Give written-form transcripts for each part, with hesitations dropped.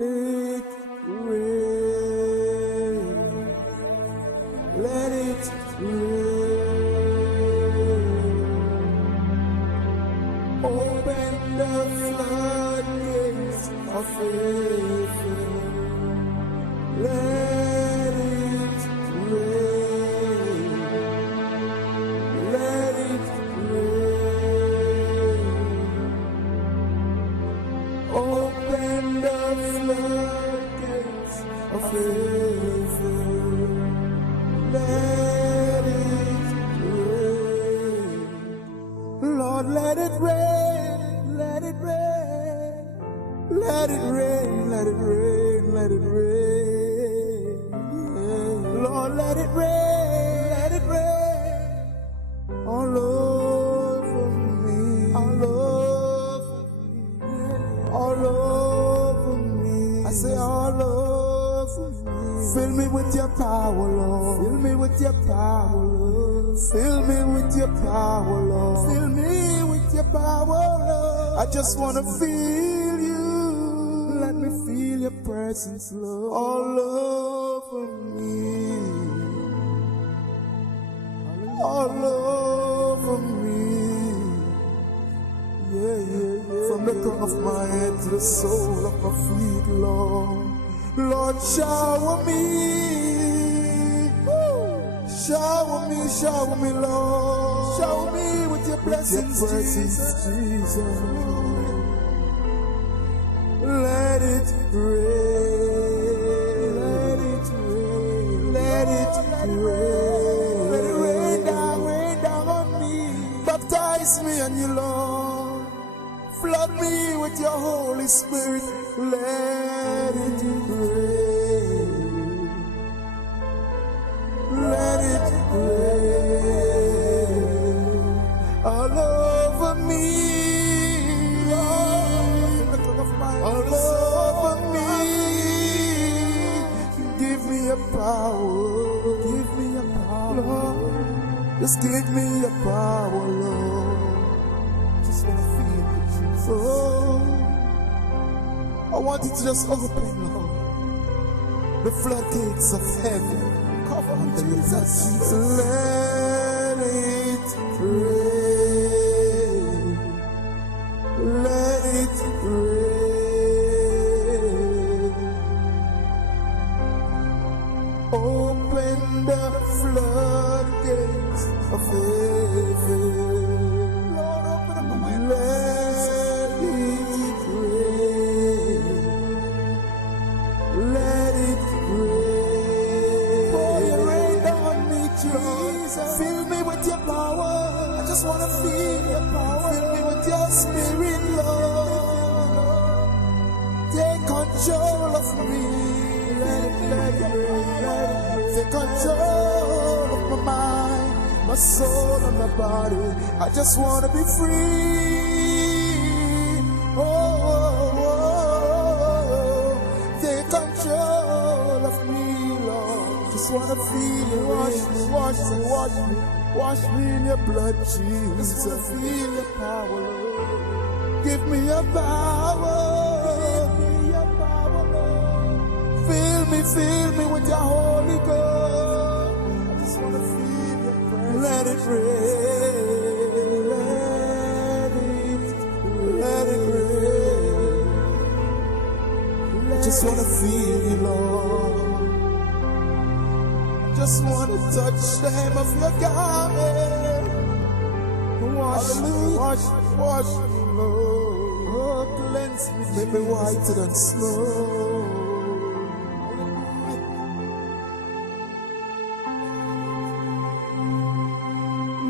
it rain. Let it rain. Open the floodgates of favor. Let it rain. Let it rain. Open the floodgates of favor. Let it rain. Lord, let it rain. Let it rain. Let it rain. Let it rain. Let it rain. Lord, let it rain. Let it rain. All over me. All over me. All over me. I say all over me. Fill me with your power, Lord. Fill me with your power, Lord. Fill me with your power, Lord. Fill me with your power, Lord. I just want to feel you. Let me feel your presence, Lord. All over me. All over me. Yeah, yeah, yeah. From the crown of my head to the sole of my feet, Lord. Lord, shower me. Woo. Shower me, Lord. Shower me with your blessings, Jesus. Let it rain. Let it rain. Let it rain. Let it rain down on me. Baptize me in you, Lord. Flood me with your Holy Spirit. Let it rain. Let it rain. All over me. All over me. Give me a power. Give me a power, Lord. Just give me a power, Lord. Just want to feel it, Jesus. Oh, I want it to just open, Lord. The floodgates of heaven. Cover me, Jesus. Let it rain. Let it rain. Open the floodgates of heaven. Lord, open up my mind. Let it rain. Let it rain. Pour your rain on me, Jesus. Fill me with your power. I just want to feel your power. Fill me with your spirit, Lord. Take control of me. Let it rain. Take control of my mind, my soul, and my body. I just want to be free. Oh, oh, oh. Take control of me, Lord. Just want to feel you. Wash me in your blood, Jesus. Just want to feel your power, Lord. Give me your power. Fill me with your Holy Ghost. I just want to feel your presence. Let it rain. Let it rain. I just want to feel you, Lord. I just want to touch the hem of your garment. Wash me, Lord. Oh, cleanse me, make me whiter than snow.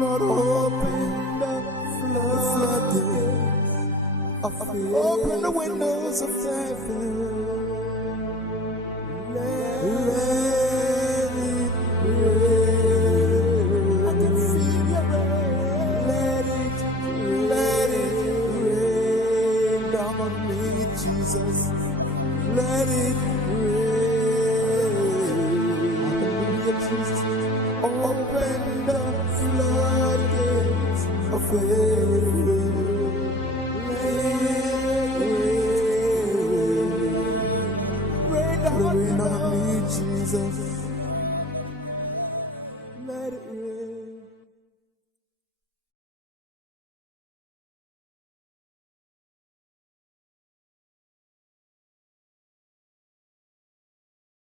Lord, open the floodgates of faith. Open the windows of heaven. Let it rain. I can feel your rain. Let it rain down on me, Jesus. Let it rain. I can feel your Jesus. Open the floodgates of favor. rain on me, Jesus.